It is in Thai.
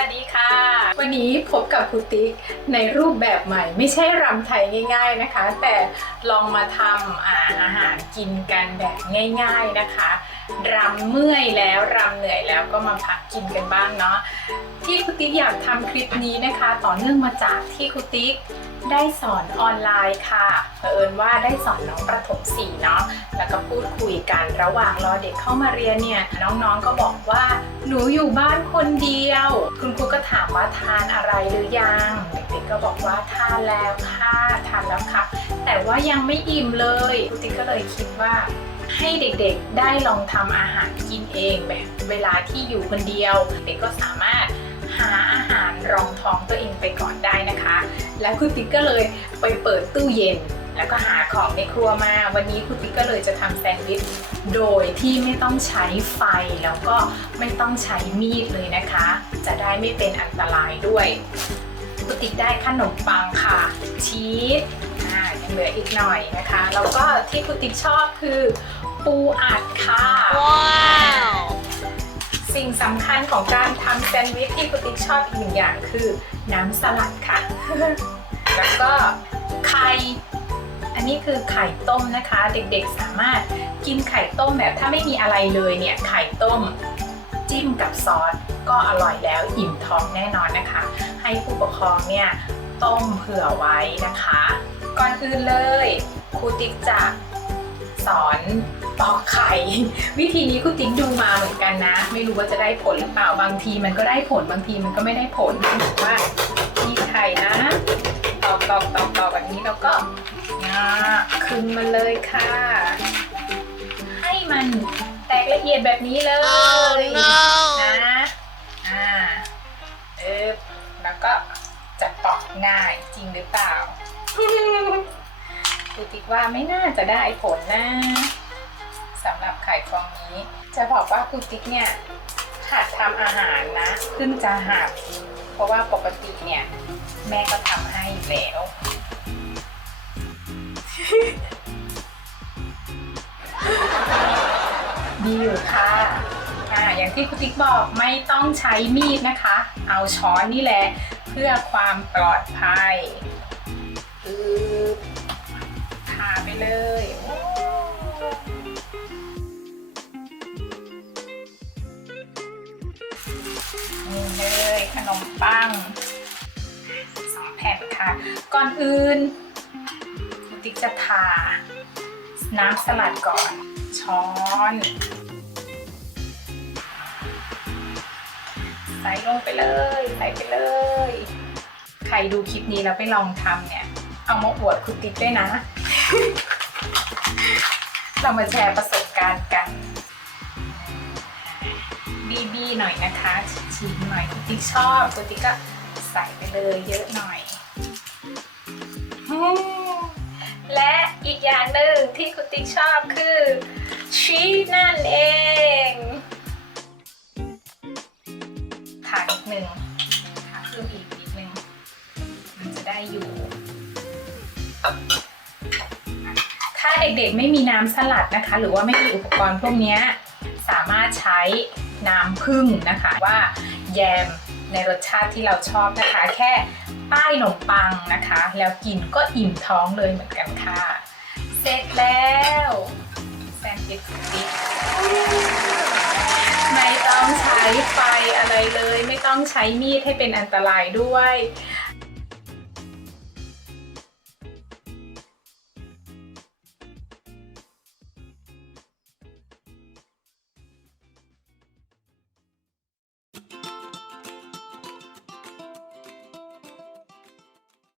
วัสดีค่ะ วันนี้พบกับครูติ๊กในรูปแบบใหม่ ไม่ใช่รำไทยง่าย ๆนะคะ แต่ลองมาทำอาอาหารกินกันแบบง่าย ๆนะคะรำเมื่อยแล้วรำเหนื่อยแล้วก็มาพักกินกันบ้างเนาะที่ครูติ๊กอยากทำคลิปนี้นะคะ ต่อเนื่องมาจากที่ครูติ๊ก ได้สอนออนไลน์ค่ะเผอิญว่าได้สอนน้องประถมสี่เนาะแล้วก็พูดคุยกันระหว่างรอเด็กเข้ามาเรียนเนี่ยน้องๆก็บอกว่าหนูอยู่บ้านคนเดียว คุณครูก็ถามว่าทานอะไรหรือยังเด็กๆก็บอกว่าทานแล้วค่ะทานแล้วค่ะแต่ว่ายังไม่อิ่มเลยครูติ๊กก็เลยคิดว่าให้เด็กๆได้ลองทำอาหารกินเองแบบเวลาที่อยู่คนเดียว เด็กก็สามารถหาอาหารรองท้องตัวเองไปก่อนได้ แล้วคุณติ๊กก็เลยไปเปิดตู้เย็น แล้วก็หาของในครัวมา วันนี้คุณติ๊กก็เลยจะทำแซนด์วิชโดยที่ไม่ต้องใช้ไฟแล้วก็ไม่ต้องใช้มีดเลยนะคะ จะได้ไม่เป็นอันตรายด้วยคุณติ๊กได้ขนมปังค่ะ ชีสอ่ายังเหลืออีกหน่อยนะคะ แล้วก็ที่คุณติ๊กชอบคือปูอัดค่ะสิ่ง สำคัญของการทำแซนด์วิชที่คุณติ๊กชอบอีกหนึ่งอย่างคือน้ำสลัดค่ะ แล้วก็ไข่ อันนี้คือไข่ต้มนะคะ เด็กๆสามารถกินไข่ต้มแบบถ้าไม่มีอะไรเลยเนี่ยไข่ต้มจิ้มกับซอสก็อร่อยแล้วอิ่มท้องแน่นอนนะคะ ให้ผู้ปกครองเนี่ยต้มเผื่อไว้นะคะ ก่อนอื่นเลยครูติ๊กจะ สอนปอกไข่ วิธีนี้ครูติ๊กดูมาเหมือนกันนะ ไม่รู้ว่าจะได้ผลหรือเปล่าบางทีมันก็ได้ผลบางทีมันก็ไม่ได้ผลว่ามีไข่นะตอกตอกตอกตอกแบบนี้แล้วก็งาคึงมันเลยค่ะ ให้มันแตกละเอียดแบบนี้เลยนะอ่าเออแล้วก็จะปอกง่ายจริงหรือเปล่า ครูติ๊กว่าไม่น่าจะได้ผลนะสำหรับไข่ฟองนี้ จะบอกว่าครูติ๊กเนี่ยหัดทำอาหารนะเพิ่งจะหัดเพราะว่าปกติเนี่ยแม่ก็ทำให้อยู่แล้ว ดีอยู่ค่ะอ่าอย่างที่คุณติ๊กบอกไม่ต้องใช้มีดนะคะ เอาช้อนนี่แหละ เพื่อความปลอดภัยอือทา ไปเลยนี่เลยขนมปังสองแผ่นค่ะ ก่อนอื่นคุณติ๊กจะทา น้ำสลัดก่อน ช้อนใส่ลงไปเลยใส่ไปเลย ใครดูคลิปนี้แล้วไปลองทำเนี่ย เอามาอวดคุณติ๊กด้วยนะ เรามาแชร์ประสบการณ์กัน บีบีหน่อยนะคะชิมหน่อยคุณติ๊กชอบคุณติ๊กก็ใส่ไปเลยเยอะหน่อย และอีกอย่างหนึ่งที่คุณติ๊กชอบคือชีสนั่นเองทานิดนึงทาเพิ่มอีกนิดนึงมันจะได้อยู่าเด็กๆไม่มีน้ำสลัดนะคะ หรือว่าไม่มีอุปกรณ์พวกนี้สามารถใช้น้ำผึ้งนะคะว่าแยมในรสชาติที่เราชอบนะคะ แค่ป้ายขนมปังนะคะ แล้วกินก็อิ่มท้องเลยเหมือนกันค่ะ เสร็จแล้วแซนด์วิชสติ๊กไม่ต้องใช้ไฟอะไรเลย ไม่ต้องใช้มีดให้เป็นอันตรายด้วย